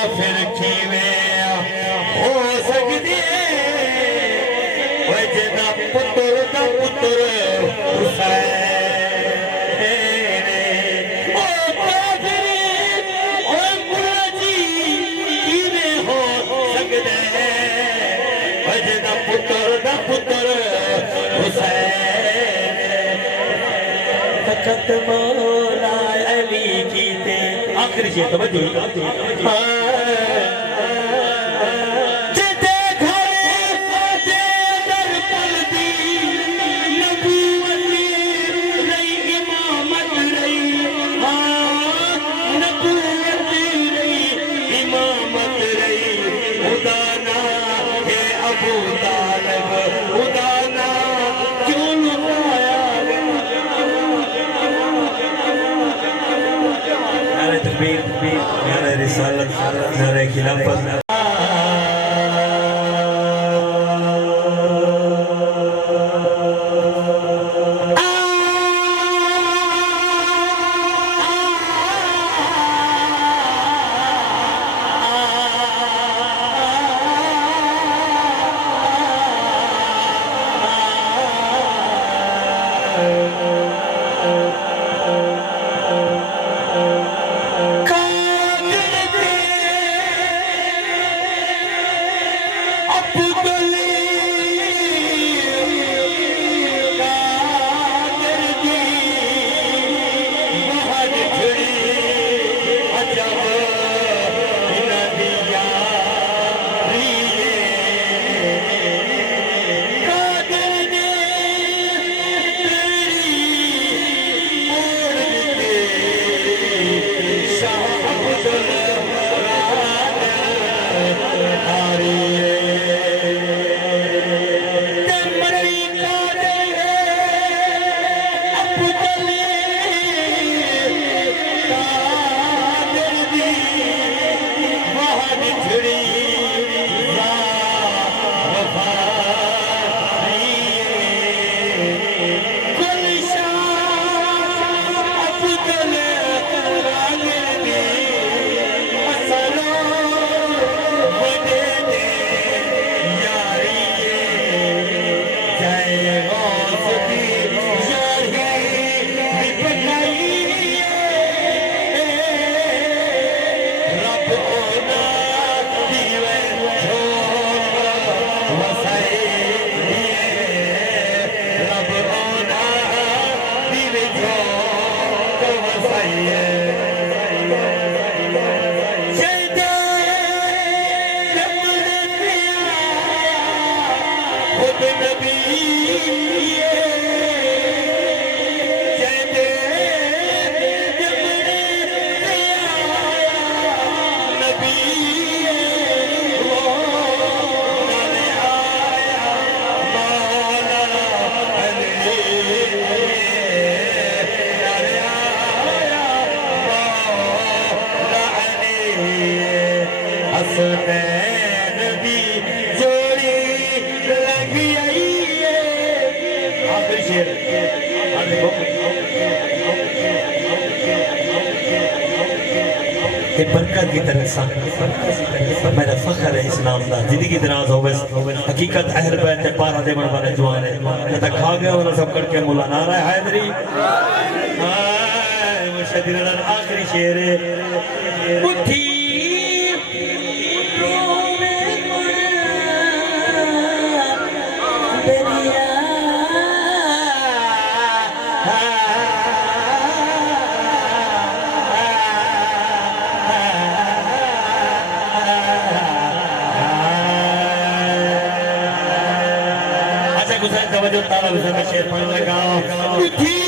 کافر کیویں ہو سکدی وجنا پتر دا پتر حسین فقط مولا علی کی تے آخری شیئر توجہ جتے گھرے آتے در پل دی نبوت رئی امامت رئی نبوت رئی امامت رئی خدا نا ہے ابو طالب خدا نا کیوں لگایا نعرہ تکبیر نعرہ رسالت نعرہ خلافت برکت کی طرح میرا فخر ہے اسلام دا زندگی دراز ہوئے حقیقت اہل بیت پارا دے بڑھ بڑھ جوان ہے جتا کھا گیا انہوں سب کر کے مولا نعرہ حیدری مشہدی رنان آخری شعر ہے اٹھی توجہ تعالیٰ بسر میں شیر پڑھ لگاؤ